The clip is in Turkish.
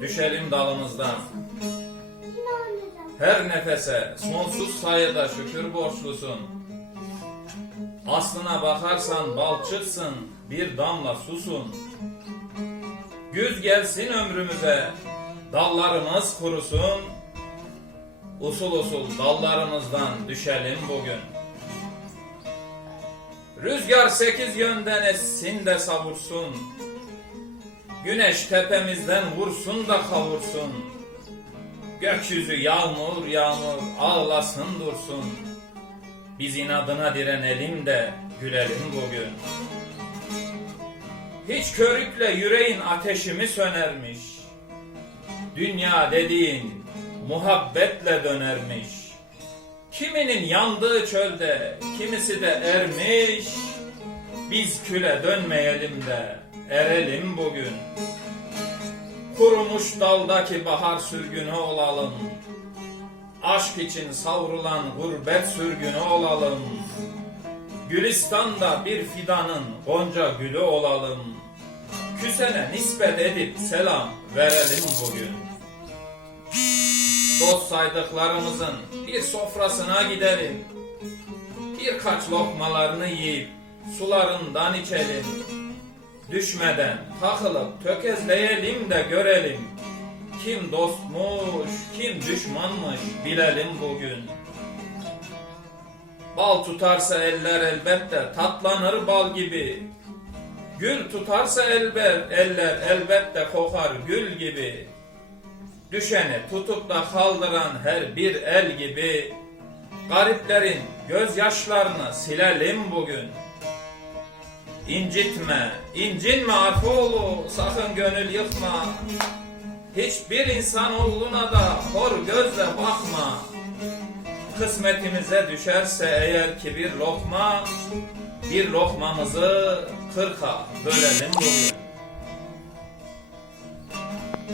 Düşelim dalımızdan. Her nefese sonsuz sayıda şükür borçlusun. Aslına bakarsan balçıksın, bir damla susun. Güz gelsin ömrümüze, dallarımız kurusun. Usul usul dallarımızdan düşelim bugün. Rüzgar sekiz yönden essin de savursun. Güneş tepemizden vursun da kavursun. Gökyüzü yağmur yağmur ağlasın dursun. Biz inadına direnelim de gülelim bugün. Hiç körükle yüreğin ateşimi sönermiş. Dünya dediğin muhabbetle dönermiş. Kiminin yandığı çölde, kimisi de ermiş. Biz küle dönmeyelim de erelim bugün. Kurumuş daldaki bahar sürgünü olalım. Aşk için savrulan gurbet sürgünü olalım. Gülistan'da bir fidanın gonca gülü olalım. Küsene nispet edip selam verelim bugün. Dost saydıklarımızın bir sofrasına gidelim. Birkaç lokmalarını yiyip sularından içelim. Düşmeden takılıp tökezleyelim de görelim. Kim dostmuş, kim düşmanmış bilelim bugün. Bal tutarsa eller elbette tatlanır bal gibi. Gül tutarsa elber, eller elbette kokar gül gibi. Düşeni tutup da kaldıran her bir el gibi. Gariplerin gözyaşlarını silelim bugün. İncitme, incinme Arfoğlu, sakın gönül yıkma. Hiçbir insan oğluna da hor gözle bakma. Kısmetimize düşerse eğer ki bir lokma, bir lokmamızı kırka bölelim bugün.